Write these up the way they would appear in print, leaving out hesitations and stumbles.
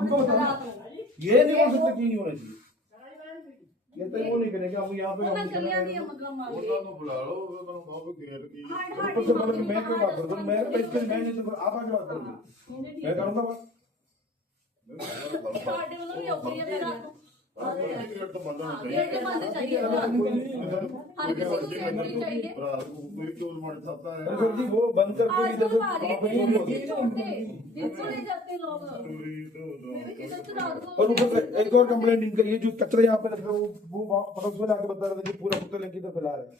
उनको बताओ, ये नहीं बोल सकते कि नहीं होना चाहिए, ये तो वो नहीं करेंगे हम यहाँ पे ਉਹਨਾਂ ਚੱਲਿਆ ਨਹੀਂ ਮਤਲਬ ਮੰਗ ਉਹਨਾਂ ਨੂੰ ਬੁਲਾ ਲਓ ਉਹਨਾਂ ਨੂੰ ਕਹੋ ਕਿ ਗੇਟ ਕੀ ऊपर से बोले कि मैं क्यों बात करूँ, मैं इसके मैं नहीं तो आप आगे बात करोगे, मैं करूँगा बात। ਤੁਹਾਡੇ ਵੱਲੋਂ ਵੀ ਔਖੀ ਹੈ ਮੇਰਾ ਗੇਟ ਤੋਂ ਬੰਦ ਹੋਣਾ ਗੇਟ ਬੰਦ ਚਾਹੀਏ ਹਰ ਕਿਸੇ ਨੂੰ ਸੇਫ ਹੋਣੀ चाहिए कोई चोर मार सकता है सर जी वो बंद करके आज इधर तो से हमारे कंपनी नहीं होगी। जिनको ले जाते हैं लोग चोरी तो किधर से रात को और ऊपर से एक और कंप्लेंट इनका, ये जो कचरा यहाँ पे रखा है वो पड़ोस वाले आके बता रहे थे कि पूरा कुत्ता लेके इधर फैला रहे हैं,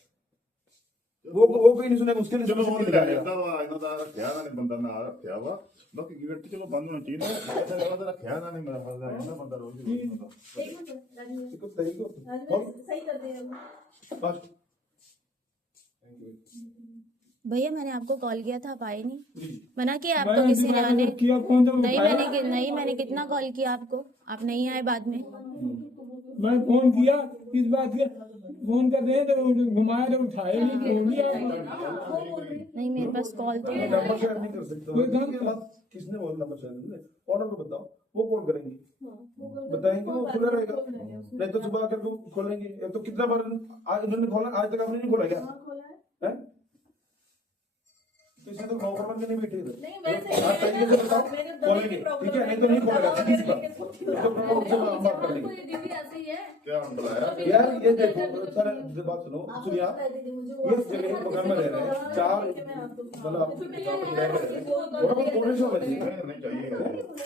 वो कोई नहीं सुनेगा, उसके लिए चलो सबसे वो निकाल देगा। ਇਹਦਾ ਵਾ ਇਹਨਾਂ ਦਾ ਰੱਖਿਆ ਇਹਨਾਂ ਨੇ ਬੰਦਾ ਨਾਲ ਰੱਖਿਆ ਵਾ, ਬਾਕੀ ਗੇਟ ਤੇ ਚਲੋ ਬੰਦ ਹੋਣਾ ਚਾਹੀਦਾ, ਇਹਦਾ ਜਗ੍ਹਾ ਰੱਖਿਆ ਇਹਨਾਂ ਨੇ, ਮੇਰਾ ਫਰਜ਼ ਹੈ ਇਹਨਾਂ ਬੰਦਾ ਰੋਜ਼ ਹੀ एक मिनट राजवीर देखो सही को सही कर दे रहे हो बस भैया मैंने आपको कॉल किया था, आप आए नहीं, जी मना किया आपको किसी ने आने किया फोन तो नहीं मैंने कितना कॉल किया आपको, आप नहीं आए बाद में। मैं फोन किया इस बात के, फोन कर रहे हैं तो घुमाया तो उठाए नहीं, तो हो गया नहीं मेरे पास कॉल तो नहीं। नंबर शेयर नहीं कर सकते, कोई काम उसके बाद किसने बोला नंबर शेयर नहीं, ऑर्डर को बताओ, वो कॉल करेंगे, बताएंगे वो खुला रहेगा, नहीं तो सुबह आकर वो खोलेंगे। तो कितना बार आज उन्होंने खोला, आज तक आपने नहीं खोला क्या है? किसी तो नौकर में नहीं बैठे इधर, नहीं वैसे आप तरीके से बताओ खोलेंगे, ठीक है, नहीं तो नहीं खोलेगा सीधी सी बात, तो प्रॉब्लम से हम बात कर लेंगे। ये दीदी ऐसे ही है क्या हम बुलाया यार ये देखो सर बात सुनो, सुनिए आप इस जगह मकान में रह रहे हैं, चार मतलब आप रह रहे हैं, थोड़ा बहुत कोशिश होना चाहिए, नहीं चाहिए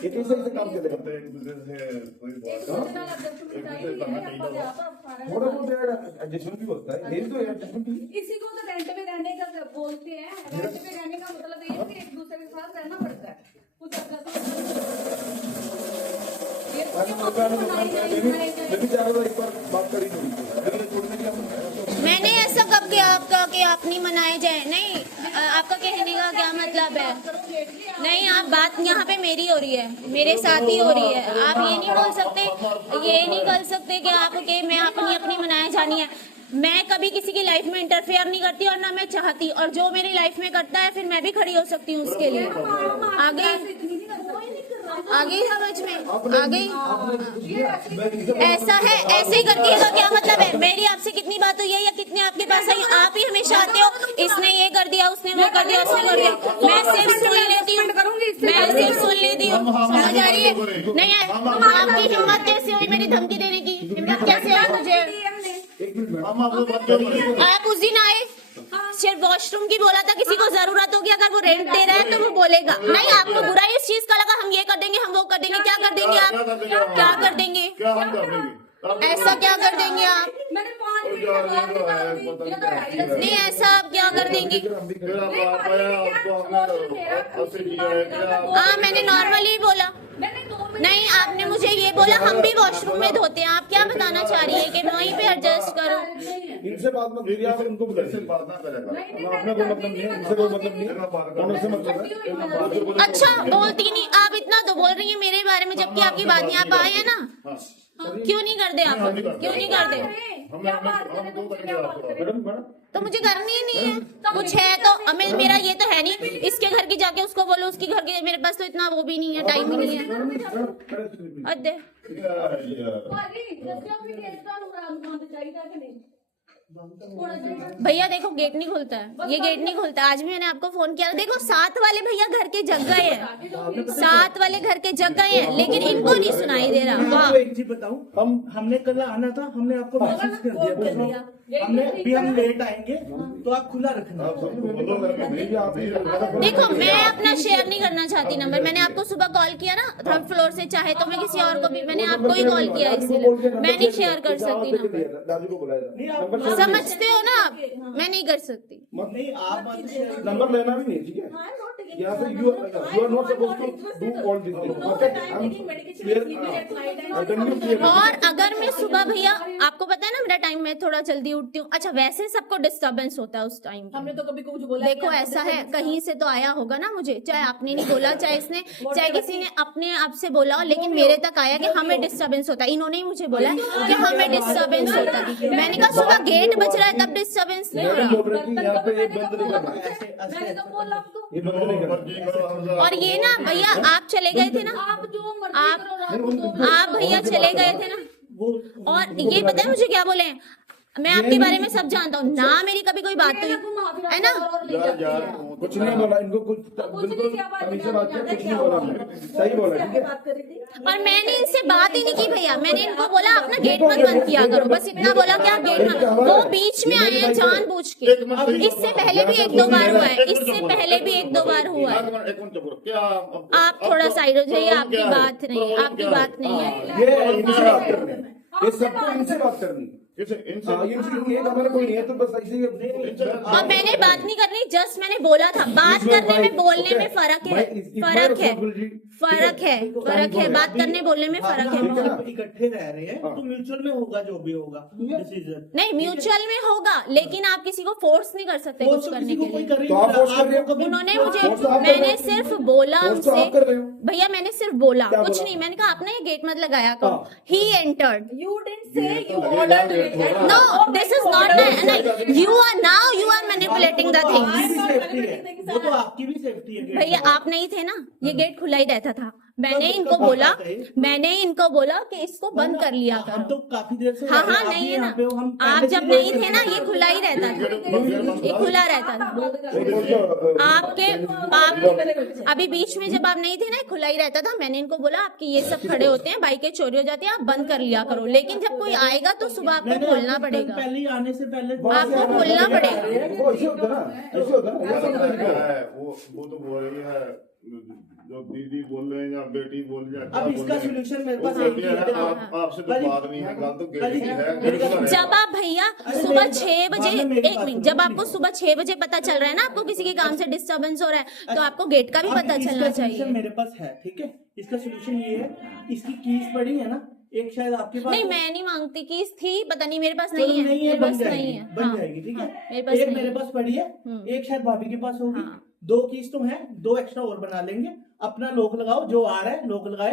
ये कैसे ऐसे काम चलेगा, तो एक दूसरे से कोई बात थोड़ा बहुत एडजस्टमेंट भी होता है, ये तो एडजस्टमेंट भी इसी को तो रेंट में रहने का बोलते हैं, रेंट में रहने का मतलब ये है कि एक दूसरे के साथ रहना पड़ता है, कुछ ये लेकिन चार बार एक बार बात करी थी, लेकिन छोड़ने की हम मैंने ऐसा कब किया आपका कि आप नहीं मनाए जाए, नहीं आपका कहने का क्या मतलब है, नहीं आप बात यहाँ पे मेरी हो रही है, मेरे साथ ही हो रही है, आप ये नहीं बोल सकते, ये नहीं कर सकते कि आपके मैं अपनी अपनी मनाए जानी है। मैं कभी किसी की लाइफ में इंटरफेयर नहीं करती और ना मैं चाहती, और जो मेरी लाइफ में करता है फिर मैं भी खड़ी हो सकती हूँ उसके लिए। आगे समझ में आ गई, ऐसा है, ऐसे ही करती है तो क्या मतलब है, मेरी आपसे कितनी बात हुई है या कितने आपके पास आई, आप ही हमेशा आते हो, इसने ये कर दिया, उसने वो कर दिया, उसने कर दिया, मैं सिर्फ सुन लेती हूँ, मैं सिर्फ सुन लेती हूँ, समझ आ रही है नहीं है, आपकी हिम्मत कैसे हुई मेरी धमकी देने की, हिम्मत कैसे आई मुझे, हम आपको बात कर रहे हैं आप उस दिन आए सिर्फ वॉशरूम की बोला था, किसी को जरूरत होगी अगर वो रेंट दे रहा है तो वो बोलेगा, नहीं आपको बुराई इस चीज का लगा, हम ये कर देंगे, हम वो कर देंगे, क्या कर देंगे आप, क्या कर देंगे, क्या हम कर देंगे ऐसा क्या कर देंगे आप, मैंने 5 मिनट के बाद निकाल दी, ये तो है नहीं ऐसा आप क्या कर देंगे, फिर आप आया आपको हमने आपसे किया है क्या हाँ मैंने नॉर्मली बोला, मैंने 2 मिनट नहीं आपने मुझे ये बोला हम भी वॉशरूम में धोते हैं, आप क्या बताना चाह रही है कि मैं वहीं पे एडजस्ट करूं, इनसे बात मत करिए, आप उनको से बुलाइए, बात ना करेगा अपना कोई मतलब नहीं है, इनसे कोई मतलब नहीं है, कौन से मतलब है, अच्छा बोलती नहीं, आप इतना तो बोल रही है मेरे बारे में, जबकि आपकी बात नहीं, आप आए हैं ना, क्यों नहीं करते आप, क्यों नहीं करते, हम दो करेंगे आपको मैडम मैडम तो मुझे करनी ही नहीं है, कुछ है तो मेरा ये तो है नहीं, इसके घर की जाके उसको बोलो, उसकी घर के, मेरे पास तो इतना वो भी नहीं है, टाइम ही नहीं है, अदे ਭਾਜੀ ਦੱਸਿਓ ਵੀ ਕਿ ਤੁਹਾਨੂੰ ਰਾਮ ਨੂੰ ਚਾਹੀਦਾ ਕਿ नहीं भैया देखो गेट नहीं खुलता है, ये गेट नहीं खुलता, आज भी मैंने आपको फोन किया, देखो साथ वाले भैया घर के जग गए हैं, साथ वाले घर के जग गए हैं, लेकिन इनको नहीं सुनाई दे रहा, वाह आपको एक चीज बताऊं, हमने कल आना था, हमने आपको मैसेज कर दिया, हमने भी हम लेट आएंगे तो आप खुला रखना। देखो मैं अपना शेयर नहीं करना चाहती नंबर, मैंने आपको सुबह कॉल किया ना थर्ड फ्लोर से, चाहे तो मैं किसी और को भी, मैंने आपको ही कॉल किया, इसीलिए मैं नहीं शेयर कर सकती नंबर, दादू को बुलाया, समझते हो ना आप, मैं नहीं कर सकती, नहीं आप मत शेयर नंबर लेना भी नहीं, ठीक है, यहाँ से you are not suppose to do all this thing, और अगर मैं सुबह भैया आपको पता है ना मेरा टाइम, मैं थोड़ा जल्दी उठती हूँ, अच्छा वैसे सबको डिस्टर्बेंस होता है उस टाइम, हमने तो कभी कुछ बोला देखो ऐसा है, कहीं से तो आया होगा ना मुझे, चाहे आपने नहीं बोला, चाहे इसने, चाहे किसी ने अपने आप से बोला, लेकिन मेरे तक आया कि हमें डिस्टर्बेंस होता है, इन्होंने ही मुझे बोला कि हमें डिस्टर्बेंस होता है, मैंने कहा सुबह गेट बज रहा है तब डिस्टर्बेंस नहीं हो रहा, यहाँ पे ये बंद नहीं करना, मैंने तो बोला आपको ये बंद नहीं करना, और ये ना भैया आप चले गए थे ना, आप जो मर्जी आप करो आप भैया चले गए थे ना, और ये पता है मुझे क्या बोले, मैं आपके बारे में सब जानता हूँ ना, मेरी कभी कोई बात हुई है ना। कुछ नहीं बोला इनको, कुछ बिल्कुल तमीज से बात किया, कुछ नहीं बोला हमने, सही बोला, ठीक है। और मैंने इनसे बात ही नहीं की भैया, मैंने इनको बोला अपना गेट मत बंद किया करो, बस इतना बोला कि आप गेट मत, वो बीच में आए हैं जानबूझ के। इससे पहले भी 1-2 बार हुआ है, इससे पहले भी 1-2 बार हुआ है। एक मिनट चुप रहो। क्या आप थोड़ा साइड हो जाइए, आपकी बात नहीं, आपकी बात नहीं है। ये इनसे बात करनी, ये सबको इनसे बात करनी। इनसे हाँ, ये हमारा कोई नहीं है, तो बस ऐसे ही और मैंने बात नहीं करनी, जस्ट मैंने बोला था, बात करने में बोलने में फर्क है, फर्क है, फर्क है, फर्क है, बात करने बोलने में फर्क है। आप इकट्ठे रह रहे हैं तो म्यूचुअल में होगा जो भी होगा डिसीजन। नहीं, म्यूचुअल में होगा, लेकिन आप किसी को फोर्स नहीं कर सकते कुछ करने के लिए। तो आप फोर्स कर रहे हो। उन्होंने मुझे, फोर्स तो आप कर रहे मैंने हो। सिर्फ बोला फोर्स तो आप उनसे, कर रहे हो। भैया मैंने सिर्फ बोला, क्या कुछ बोला? नहीं, मैंने कहा आप ना ये गेट मत लगाया करो। हाँ। He entered, You didn't say you ordered it. no, this is not that, you are manipulating the things। Safety है, वो तो आपकी भी सेफ्टी है। भैया आप नहीं थे ना, ये गेट खुला ही रहता था। मैंने इनको बोला कि इसको बंद कर लिया हम करो। तो काफी देर से हाँ आप हाँ, भी नहीं है यहाँ ना, पे हो, हम आप पहले जब से नहीं देख थे ना, रहे ये खुला ही रहता था, ये खुला रहता था। आपके आप अभी बीच में जब आप नहीं थे ना, ये खुला ही रहता था। मैंने इनको बोला आपकी ये सब खड़े होते हैं, बाइकें चोरी हो जाती है, आप बंद कर लिया करो, लेकिन जब कोई आएगा तो सुबह आपको मैंने खोलना पड़ेगा, पहले ही आने से पहले आपको खोलना पड़ेगा। वो ऐसे होता ना, ऐसे होता ना, ये समझते नहीं हो। है, वो तो बोल रही है, जो दीदी बोल रहे हैं या बेटी बोल रही है, क्या अब बोल इसका रहे हैं? सोल्यूशन मेरे वो पास कहती एक ही है, है। आपसे तो बात नहीं है, गल तो गेट की है। जब आप भैया सुबह 6 बजे, एक मिनट, जब आपको सुबह 6 बजे पता चल रहा है ना आपको किसी के काम से डिस्टर्बेंस हो रहा है, तो आपको गेट का भी अब पता इसका चलना solution चाहिए। मेरे पास है, ठीक है। इसका सोल्यूशन ये है, इसकी कीज पड़ी है ना, एक शायद आपके पास नहीं, हो। मैं नहीं मांगती कि थी, पता नहीं, मेरे पास चलो नहीं है, मेरे बन पास नहीं जाएगी, है, बन हाँ, जाएगी, ठीक हाँ, है। मेरे पास एक नहीं मेरे है। पास पड़ी है, एक शायद भाभी के पास होगी। हाँ। 2 कीज तो है, 2 एक्स्ट्रा और बना लेंगे। अपना लॉक लगाओ, जो आ रहा है लॉक लगाए,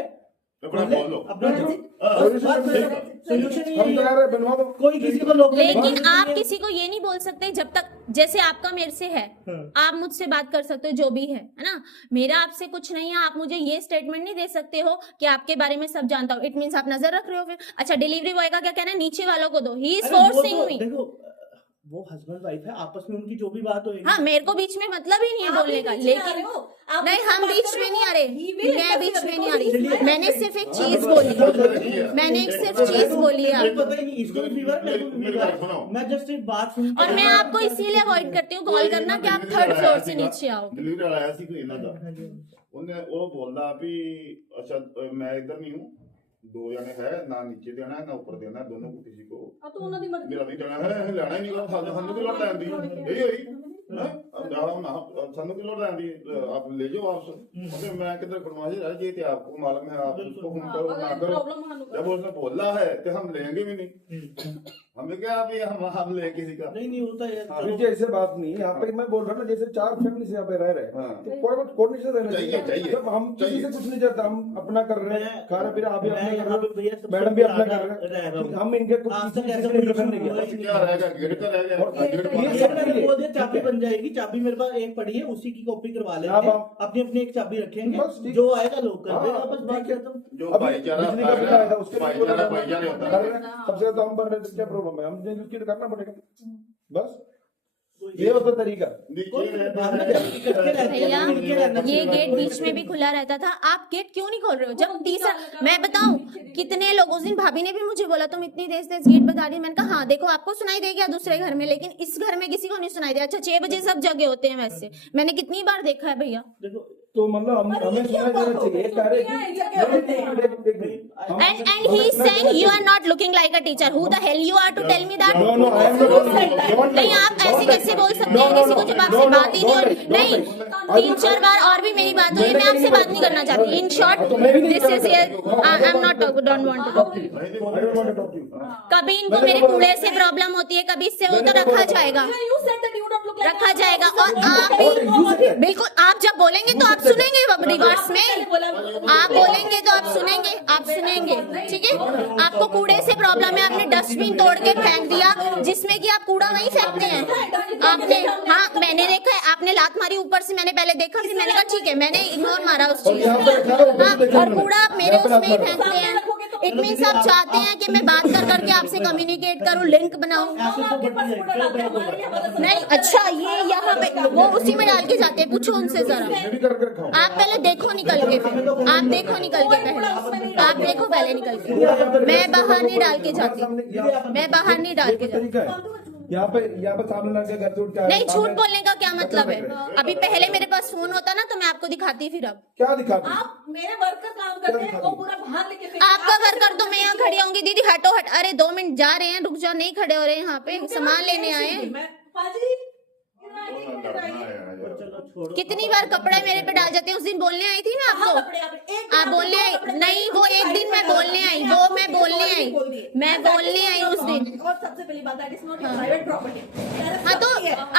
अपना बोल लो। अपना सोल्यूशन हम तो कह रहे हैं, बनवा दो। कोई किसी को लॉक लेकिन आप किसी को ये नहीं बोल सकते जब तक, जैसे आपका मेरे से है, आप मुझसे बात कर सकते हो जो भी है ना, मेरा आपसे कुछ नहीं है। आप मुझे ये स्टेटमेंट नहीं दे सकते हो कि आपके बारे में सब जानता हूँ। इट मीन्स आप नजर रख रहे हो फिर। अच्छा, डिलीवरी बॉय का क्या कहना है, नीचे वालों को दो, ही इज फोर्सिंग मी। देखो, वो हस्बैंड वाइफ है, आपस में उनकी जो भी बात होगी। हाँ, मेरे को बीच में मतलब ही नहीं है बोलने का, लेकिन नहीं, हम बीच में नहीं आ रहे, मैं बीच में नहीं आ रही। मैंने सिर्फ एक चीज बोली, मैंने एक सिर्फ चीज बोली है आपको पता ही नहीं, इसको फीवर, मेरे को फीवर। मैं जस्ट एक बात सुन, और मैं आपको इसीलिए अवॉइड करती हूँ कॉल करना कि आप 3rd फ्लोर से नीचे आओ। डिलीवरी वाला आया सी कोई ਇਹਨਾਂ ਦਾ, ਉਹਨੇ ਉਹ ਬੋਲਦਾ ਵੀ ਅੱਛਾ ਮੈਂ ਇੱਧਰ ਨਹੀਂ ਹੂੰ, 2 ਜਣੇ ਹੈ ਨਾ, ਨੀਚੇ ਦੇਣਾ है ना ऊपर देना है, दोनों को किसी को अब तो उन्होंने मर्जी मेरा भी देना है, लेना ही नहीं गा, ਸਾਨੂੰ की लोड़ ਲੈਣ ਦੀ यही होई है। अब ना ਸਾਨੂੰ की लोड़ ਲੈਣ ਦੀ, आप ले जाओ वापस। फिर मैं किधर फरमाइश रह जी, तो आपको मालूम है, आप उसको फोन करो ना करो। प्रॉब्लम जब उसने बोला है तो हम लेंगे भी नहीं, हमें क्या अभी हम ले किसी का नहीं होता है। देखिए ऐसे बात नहीं है, यहाँ पे मैं बोल रहा हूँ ना, जैसे 4 फैमिली से यहाँ पे रह रहे हैं, हाँ। तो कोई कोऑर्डिनेशन रहना चाहिए, चाहिए। जब हम किसी से कुछ नहीं चाहते, हम अपना कर रहे हैं, खा रहे पी रहे, आप भी मैं अपना यहाँ कर पे रहे भैया हो, सबसे मैडम भी अपना ज्यादा कर रहे रह रहा हैं, हूँ। हम इनके कुछ आज तक किसी ऐसा से कोई डिफरेंट नहीं issue किया। हुआ ही क्या रहेगा, गेट का रह गया, और गेट ये बंद सब है। नहीं है। वो दे, चाबी बन जाएगी। चाबी मेरे पास एक पड़ी है, उसी की कॉपी करवा अब लेंगे, आप- अपनी अपनी एक चाबी रखेंगे, बस ठीक। जो आएगा लोग कर देगा, हाँ, बस बात खत्म। जो अभी भाईचारा बिजली का बिल आया था, उसके लिए भाईचारा बोला भाईचारा होता कर है। रहे हैं, सबसे ज्यादा हम भर रहे हैं, तो क्या प्रॉब्लम है, हम उसके लिए करना पड़ेगा, बस ये होता तरीका। नीचे रहता बाद में है। इकट्ठे रहते भैया, हैं, मिलके रहना ये चाहिए। गेट बीच में भी खुला रहता था, आप गेट क्यों नहीं खोल रहे हो? जब तीसरा, मैं बताऊं कितने लोग, उस दिन भाभी ने भी मुझे बोला तुम इतनी तेज तेज गेट बता रही है। मैंने कहा हाँ देखो, आपको सुनाई देगा दूसरे घर में, लेकिन इस घर में किसी को नहीं सुनाई दे। अच्छा, 6 बजे सब जगह होते हैं, वैसे मैंने कितनी बार देखा है भैया। देखो, तो मतलब हमें सुनाई देना चाहिए, कह रहे कि And he is saying you are not looking like a teacher. Who the hell you are to tell me that? No, I am not. नहीं, आप ऐसे कैसे बोल सकते हैं किसी को जब आपसे बात ही नहीं हो रही? नहीं, 3-4 बार और भी मेरी बात हुई, मैं आपसे बात नहीं करना चाहती। In short, this is I am not don't want to talk. I don't want to talk to you. कभी इनको मेरे कूड़े से प्रॉब्लम होती है, कभी इससे, वो तो रखा जाएगा, You said that you don't look like रखा जाएगा। और आप भी बिल्कुल, आप जब बोलेंगे तो आप सुनेंगे रिवर्स में, आप बोलेंगे तो आप सुनेंगे, आप सुनेंगे, ठीक है। आपको कूड़े से प्रॉब्लम है, आपने डस्ट डस्टबिन तोड़ के फेंक दिया, जिसमें कि आप कूड़ा वहीं फेंकते हैं आपने। हाँ मैंने देखा है, आपने लात मारी ऊपर से, मैंने पहले देखा, फिर मैंने कहा ठीक है, मैंने इग्नोर मारा उस चीज को। और कूड़ा आप मेरे उसमें ही फेंकते हैं। इट मीन्स आप चाहते हैं कि मैं बात कर करके आपसे कम्युनिकेट करूं, लिंक बनाऊं। नहीं अच्छा, ये यहाँ पे वो उसी में डाल के जाते हैं, पूछो उनसे जरा। मैं भी करके रखा हूँ। आप पहले देखो निकल के, फिर आप देखो निकल के, पहले आप देखो पहले निकल के। मैं बाहर नहीं डाल के जाती, मैं बाहर नहीं डाल के जाती। तरीका है यहाँ पे सामने लग गया, घर से उठ के आया, नहीं, झूठ सामने- बोलने का क्या मतलब है? अभी पहले मेरे पास फोन होता ना तो मैं आपको दिखाती, फिर अब क्या दिखाती? आप मेरे वर्कर काम करते हैं, वो पूरा बाहर लेके फेंक- आपका वर्कर तो मैं यहाँ खड़ी होंगी। दीदी हटो हट, अरे 2 मिनट जा रहे हैं, रुक जाओ, नहीं खड़े हो रहे हैं यहाँ पे, सामान लेने आए हैं। मैं पाजी चलो छोड़ो। कितनी बार कपड़े मेरे पे डाल जाते हैं। उस दिन बोलने आई थी मैं आपको, आप बोलने आई नहीं, वो एक दिन मैं बोलने आई, वो मैं बोलने आई उस दिन। और सबसे पहली बात, that is not your private property. हाँ तो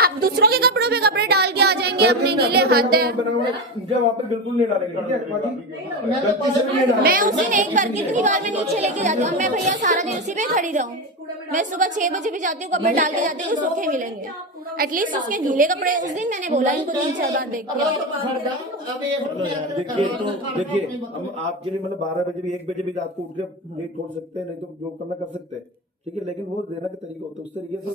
आप दूसरों के कपड़ों पे कपड़े डाल के आ जाएंगे, अपने गीले हाथ है। मुझे वहाँ पे बिल्कुल नहीं डालेंगे, ठीक है बाजी? गलती से भी नहीं डालेंगे। मैं उस दिन एक बार कितनी बार मैं नीचे लेके जाती हूँ, मैं भैया सारा दिन उसी पे खड़ी रहूँ। मैं सुबह 6 बजे भी जाती हूँ, कपड़े डाल के जाती हूँ, सूखे मिलेंगे। एटलीस्ट उसके गीले कपड़े, उस दिन मैंने बोला इनको 3-4 बार देख के। देखिए हम आपके लिए मतलब 12 बजे भी 1 बजे भी रात को उठ के गेट खोल सकते हैं, नहीं तो जो करना कर सकते हैं, ठीक है? लेकिन वो देने का तरीका होता है, उस तरीके से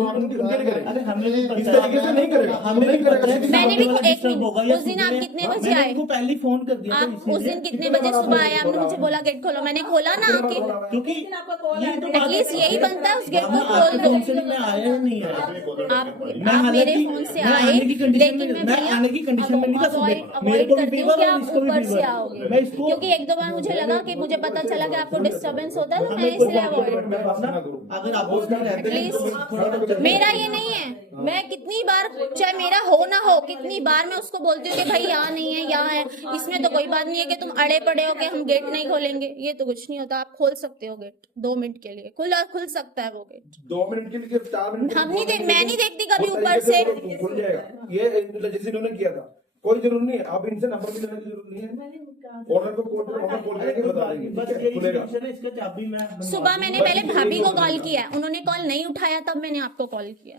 उनके लिए करेंगे। अरे हमें भी इस तरीके से नहीं करेगा, हमें नहीं भी करेगा। पता है कि मैंने भी सामने वाला एक disturb होगा या उस दिन आप सुबह- कितने बजे मैंने आए? उनको पहले ही फोन कर दिया था आप उस दिन इसीलिए। कितने बजे सुबह आए? आपने मुझे बोला गेट खोलो, मैंने खोला ना आके। क्योंकि आपका कॉल है तो एटलीस्ट यही बनता है, उस गेट को हम खोल आपके दो। फोन से मैं आया ही नहीं है। आप मेरे फोन से मैं आए, आने की कंडीशन लेकिन में मैं आने की कंडीशन में नहीं था सुबह। मेरे अवॉइड को भी करती हूँ फीवर कि और आप इसको भी ऊपर से फीवर। आओगे, मैं इसको क्योंकि 1-2 बार मुझे लगा कि मुझे पता चला कि आपको डिस्टर्बेंस होता है, तो हमें मैंने कोई इसलिए प्रॉब्लम अवॉइड नहीं है। अगर आप उसमें रहते हैं तो प्लीज। मेरा ये नहीं है, मैं कितनी बार, चाहे मेरा हो ना हो, कितनी बार मैं उसको बोलती हूँ कि भाई यहाँ नहीं है, यहाँ है। इसमें तो कोई बात नहीं है कि तुम अड़े पड़े हो कि हम गेट नहीं खोलेंगे, ये तो कुछ नहीं होता। आप खोल सकते हो गेट 2 मिनट के लिए, खुल सकता है वो गेट। 2 मिनट के लिए, 4 मिनट के लिए, हम नहीं देख, मैं नहीं देखती कभी वो ऊपर तरीके से। खुल जाएगा। ये जैसे इन्होंने किया था, कोई जरूर नहीं है, आप इनसे नंबर भी लेने की जरूरत नहीं है। ऑर्डर को कॉल करके बता देंगे, बस ठीक है? यही खुलेगा। solution है, इसका चाबी मैं बनवा सुबह मैंने पहले भाभी को कॉल किया, उन्होंने कॉल नहीं उठाया, तब मैंने आपको कॉल किया।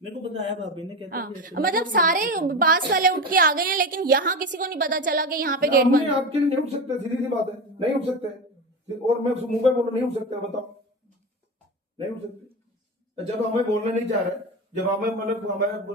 मेरे को बताया भाभी ने, कहते हाँ, हैं मतलब सारे पास वाले उठ के आ गए हैं, लेकिन यहाँ किसी को नहीं पता चला कि यहाँ पे गेट हम बंद नहीं, है। आपके लिए नहीं उठ सकते, सीधी सी बात है, नहीं उठ सकते। और मैं मुंह पे बोल नहीं उठ सकते, बताओ नहीं उठ सकते। जब हमें बोलना नहीं चाह रहे, जब हमें मतलब हमें